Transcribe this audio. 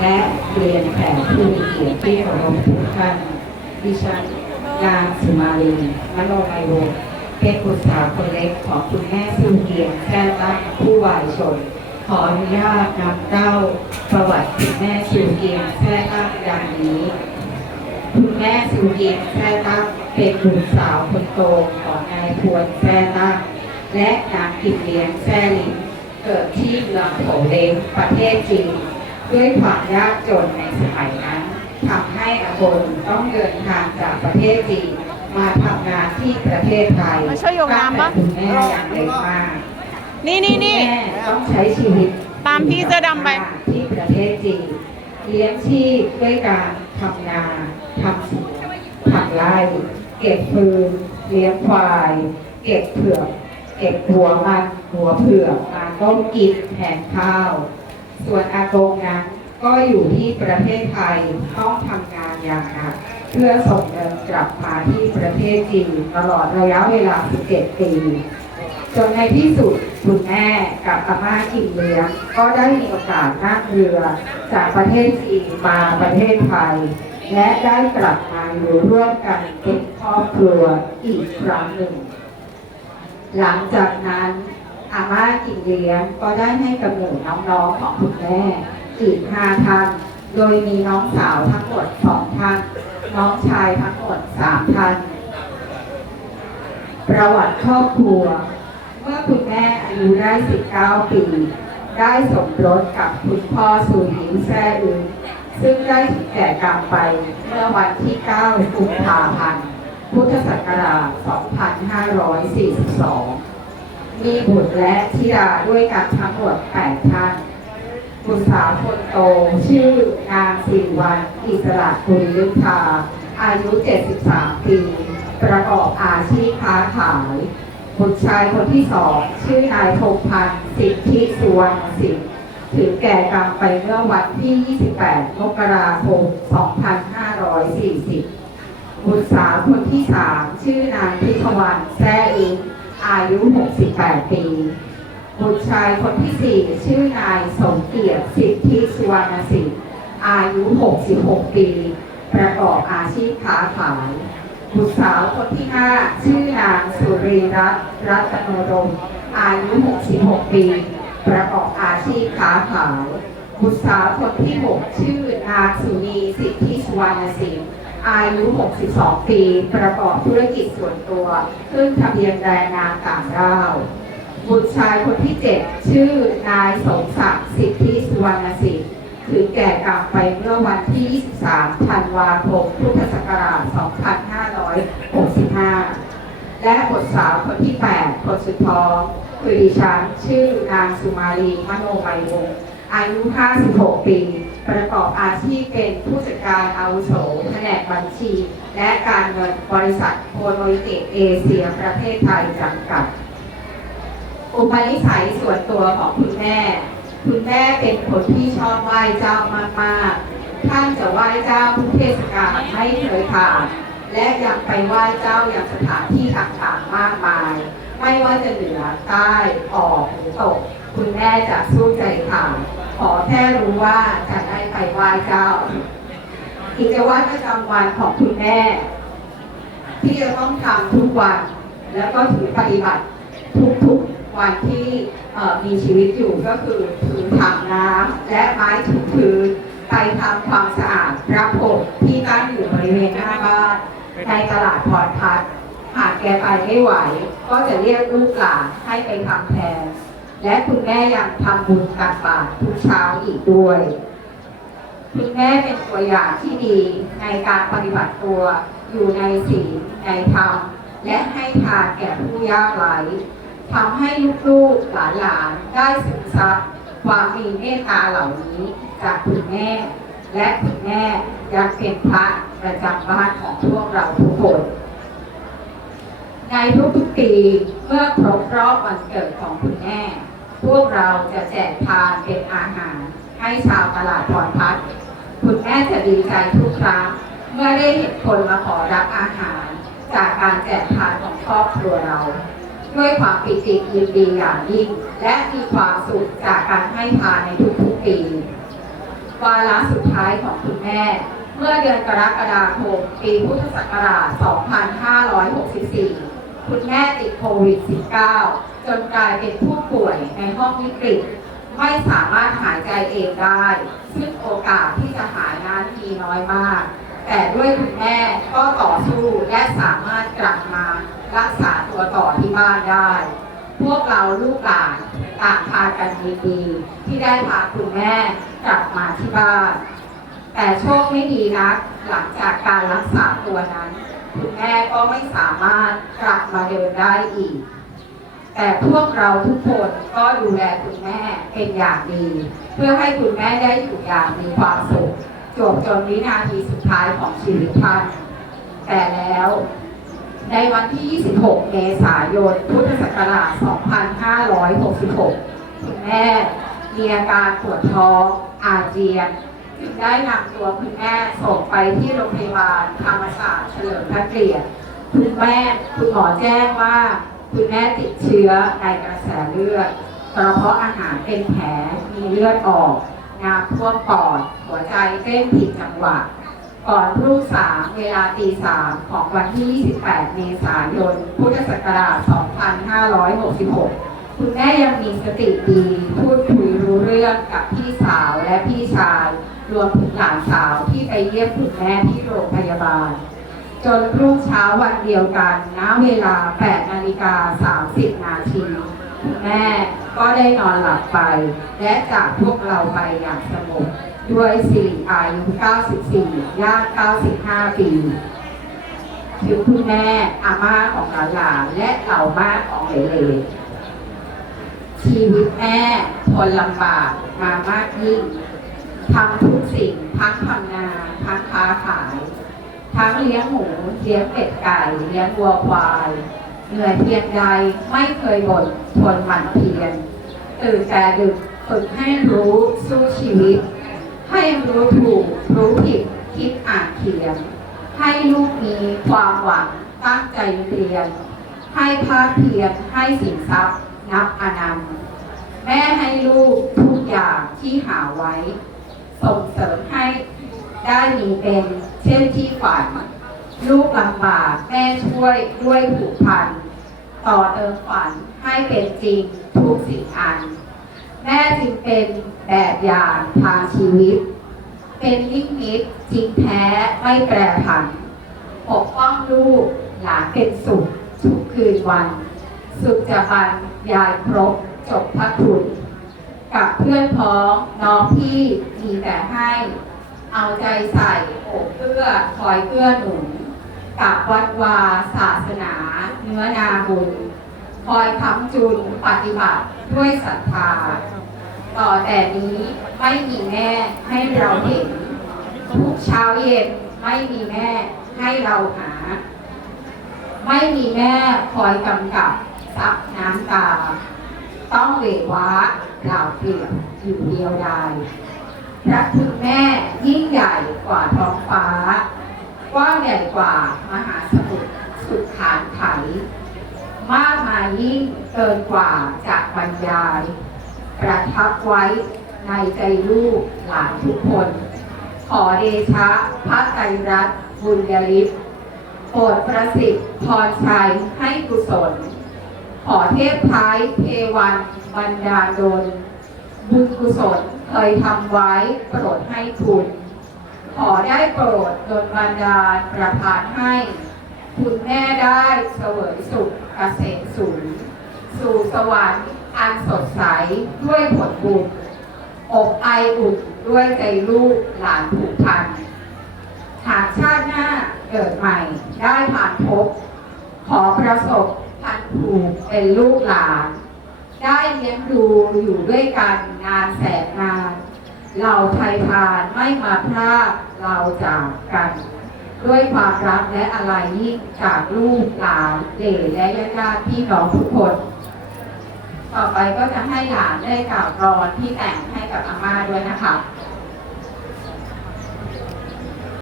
และเรียนแขกผู้มีเกียรติที่เคารพทุกท่านดิฉันนางสุมาลีมโนไมวงเป็นบุตรสาวคนเล็กของคุณแม่สุเกียรติแท้ตั้งผู้วายชน ขออนุญาตนำเล่าประวัติคุณแม่สุเกียรติแท้ตั้งดังนี้ คุณแม่สุเกียรติแท้ตั้งเป็นบุตรสาวคนโตของนายพวนแท้ตั้งและนางกิมเลียงแท้ลินเกิดที่เมืองโถเล้งประเทศจีน ด้วยความยากจนในสมัยนั้นทำให้อากงต้องเดินทางจากประเทศจีนมาทำงานที่ประเทศไทยมาช่วยโยงน้ำปะ ตั้งแต่คุณแม่อย่างเล็กมากนี่นี่นี่แม่ต้องใช้ชีวิตตามพี่เสื้อดำไป ที่ประเทศจีนเลี้ยงชีพด้วยการทำนาทำสวนผักไร่เก็บฟืนเลี้ยงควาย เก็บเผือก เก็บหัวมันหัวเผือกมาต้มกินแทนข้าว ส่วนอากงนั้นก็อยู่ที่ประเทศไทยต้องทำงานอย่างหนักเพื่อส่งเงินกลับมาที่ประเทศจีนตลอดระยะเวลา 17 ปีจนในที่สุดคุณแม่กับอาม่ากิมเลี้ยงก็ได้มีโอกาสนั่งเรือ จากประเทศจีนมาประเทศไทย และได้กลับมาอยู่ร่วมกันเป็นครอบครัวอีกครั้งหนึ่ง หลังจากนั้น อาม่ากิมเลี้ยงก็ได้ให้กำเนิดน้องๆของคุณแม่อีกห้าท่าน โดยมีน้องสาวทั้งหมดสองท่าน น้องชายทั้งหมดสามท่าน ประวัติครอบครัว เมื่อคุณแม่อายุได้ 19 ปี ได้สมรสกับคุณพ่อสุรินแซ่อึนซึ่งได้ถึงแก่กรรมไปเมื่อวันที่ 9 กุมภาพันธ์ พุทธศักราช 2542 มีบุตรและธิดาด้วยกันทั้งหมด8ท่านบุตรสาวคนโตชื่อนางสิริวัลอิสระกุลยุทธาอายุ 73 ปี ประกอบอาชีพค้าขาย บุตรชายคนที่สองชื่อนายธงพันธ์สิทธิสุวรรณสิทธิ์ถึงแก่กรรมไปเมื่อวันที่ 28 มกราคม 2540 บุตรสาวคนที่สามชื่อนางพิทวันแซ่อิง อายุ 68 ปีบุตรชายคนที่สี่ชื่อนายสมเกียรติสิทธิสุวรรณสิทธิ์อายุ 66 ปี ประกอบอาชีพค้าขายบุตรสาวคนที่ห้าชื่อนางสุรีรัตน์รัตนดมอายุ 66 ปี ประกอบอาชีพค้าขายบุตรสาวคนที่หกชื่อนางสุนีสิทธิสุวรรณสิงห์ อายุ 62 ปี ประกอบธุรกิจส่วนตัว ขึ้นทะเบียนแรงงานต่างด้าวบุตรชายคนที่ 7 ชื่อนายสมศักดิ์สิทธิสุวรรณสิทธิ์ถึงแก่กรรมไปเมื่อวันที่ 23 ธันวาคม พุทธศักราช 2565 และบุตรสาวคนที่ 8 คนสุดท้องคือดิฉันชื่อนางสุมาลีมโนไมวงอายุ 56 ปี ประกอบอาชีพเป็นผู้จัดการอาวุโสแผนกบัญชี และการเงินบริษัทโพโลอิเกตเอเชียประเทศไทยจำกัด อุปนิสัยส่วนตัวของคุณแม่ คุณแม่เป็นคนที่ชอบไหว้เจ้ามากๆ ท่านจะไหว้เจ้าทุกเทศกาลไม่เคยขาดและยังไปไหว้เจ้าอย่างสถานที่ต่างๆมากมาย ไม่ว่าจะเหนือใต้ออกหรือตก คุณแม่จะสู้ใจขาดขอแค่รู้ว่าจะได้ไปไหว้เจ้ากิจวัตรประจำวันของคุณแม่ ที่จะต้องทำทุกวัน แล้วก็ถือปฏิบัติทุกๆวันที่มีชีวิตอยู่ก็คือถือถังน้ำและไม้ถูพื้น กแกไปไม่ไหว ก็จะเรียกลูกหลานให้ไปทำแทน และคุณแม่ยังทำบุญตักบาตรทุกเช้าอีกด้วย คุณแม่เป็นตัวอย่างที่ดีในการปฏิบัติตัวอยู่ในศีลในธรรม และให้ทานแก่ผู้ยากไร้ทำให้ลูกๆหลานๆได้ซึมซับความมีเมตตาเหล่านี้จากคุณแม่ และคุณแม่ยังเป็นพระประจำบ้านของพวกเราทุกคน ในทุกๆปีเมื่อครบรอบวันเกิดของคุณแม่ พวกเราจะแจกทานเป็นอาหาร ให้ชาวตลาดพรพัฒน์คุณแม่จะดีใจทุกครั้ง เมื่อได้เห็นคนมาขอรับอาหาร จากการแจกทานของครอบครัวเรา ด้วยความปิติยินดีอย่างยิ่ง และมีความสุขจากการให้ทานในทุกๆปีวาระสุดท้ายของคุณแม่ เมื่อเดือนกรกฎาคม ปีพุทธศักราช 2564 คุณแม่ติดโควิด -19 จนกลายเป็นผู้ป่วยในห้องวิกฤต ไม่สามารถหายใจเองได้ ซึ่งโอกาสที่จะหายนั้นมีน้อยมาก แต่ด้วยคุณแม่ก็ต่อสู้และสามารถกลับมารักษาตัวต่อที่บ้านได้ พวกเราลูกหลานต่างพากันยินดีที่ได้พาคุณแม่กลับมาที่บ้าน แต่โชคไม่ดีนักหลังจากการรักษาตัวนั้น คุณแม่ก็ไม่สามารถกลับมาเดินได้อีก แต่พวกเราทุกคนก็ดูแลคุณแม่เป็นอย่างดี เพื่อให้คุณแม่ได้อยู่อย่างมีความสุขจบจนวินาทีสุดท้ายของชีวิตท่านแต่แล้วในวันที่ 26 เมษายน พุทธศักราช 2566 คุณแม่มีอาการปวดท้อง อาเจียน จึงได้นำตัวคุณแม่ส่งไปที่โรงพยาบาลธรรมศาสตร์เฉลิมพระเกียรติคุณแม่คุณหมอแจ้งว่าคุณแม่ติดเชื้อในกระแสเลือดกระเพาะอาหารเป็นแผลมีเลือดออกน้ำท่วมปอด หัวใจเต้นผิดจังหวะ ก่อนรุ่งสามเวลาตีสามของวันที่ 28 เมษายน พุทธศักราช 2566 คุณแม่ยังมีสติดี พูดคุยรู้เรื่องกับพี่สาวและพี่ชาย รวมถึงหลานสาวที่ไปเยี่ยมคุณแม่ที่โรงพยาบาล จนรุ่งเช้าวันเดียวกันณเวลา 8 นาฬิกา 30 นาทีคุณแม่ก็ได้นอนหลับไป และจากพวกเราไปอย่างสงบด้วยสิริอายุ 94 ย่าง 95 ปีถึงคุณแม่อาม่าของหลานและเหล่าม่าของเหลนๆชีวิตแม่ทนลำบากมามากยิ่ง ทำทุกสิ่งทั้งทำนานทั้งค้าขาย ทั้งเลี้ยงหมูเลี้ยงเป็ดไก่เลี้ยงวัวควาย เหนื่อยเพียงใดไม่เคยบ่นทนหมั่นเพียรตื่นแต่ดึกฝึกให้รู้สู้ชีวิต ให้รู้ถูกรู้ผิดคิดอ่านเขียนให้ลูกมีความหวังตั้งใจเรียน ให้ภาคเพียรให้สินทรัพย์นับอนันต์แม่ให้ลูกทุกอย่างที่หาไว้ ส่งเสริมให้ได้มีเป็นเช่นที่ฝัน ลูกลำบากแม่ช่วยด้วยผูกพัน ต่อเติมฝันให้เป็นจริงทุกสิ่งอัน แม่จึงเป็นแบบอย่างทางชีวิต เป็นนิมิตจริงแท้ไม่แปรผันปกป้องลูกหลานเป็นสุขทุกคืนวัน สุขจะบันยายครบจบพระคุณ กับเพื่อนพ้องน้องพี่มีแต่ให้ เอาใจใส่อกเพื่อคอยเกื้อหนุนกับวัดวาศาสนา เนื้อนาบุญ คอยคำจุนปฏิบัติด้วยศรัทธา ต่อแต่นี้ไม่มีแม่ให้เราเห็น ทุกเช้าเย็นไม่มีแม่ให้เราหา ไม่มีแม่คอยกำกับซับน้ำตา ต้องเหวว้า เปล่าเปลี่ยวอยู่เดียวดายพระคุณแม่ยิ่งใหญ่กว่าท้องฟ้ากว้างใหญ่กว่ามหาสมุทรสุดขานไข มากมายยิ่งเกินกว่าจากบรรยาย ประทับไว้ในใจลูกหลานทุกคน ขอเดชะพระไตรรัตน์บุญยฤทธิ์โปรดประสิทธิ์พรชัยให้กุศล ขอเทพท้ายเทวันบรรดาลดลบุญกุศลเคยทำไว้โปรดให้คุณ ขอได้โปรดดลบันดาลประทานให้ คุณแม่ได้เสวยสุขเกษมสูงสู่สวรรค์อันสดใสด้วยผลบุญอบไออุ่นด้วยใจลูกหลานผูกพันหากชาติหน้าเกิดใหม่ได้ผ่านพบ ขอประสบ พันผูกเป็นลูกหลาน ได้เลี้ยงดูอยู่ด้วยกันนานแสนนาน เราไทยทานไม่มาพรากเราจากกัน ด้วยความรักและอะไรยิ่งจากลูกหลานเหลนและญาติญาติพี่น้องทุกคน ต่อไปก็จะให้หลานได้กล่าวกรอนที่แต่งให้กับอาม่าด้วยนะคะ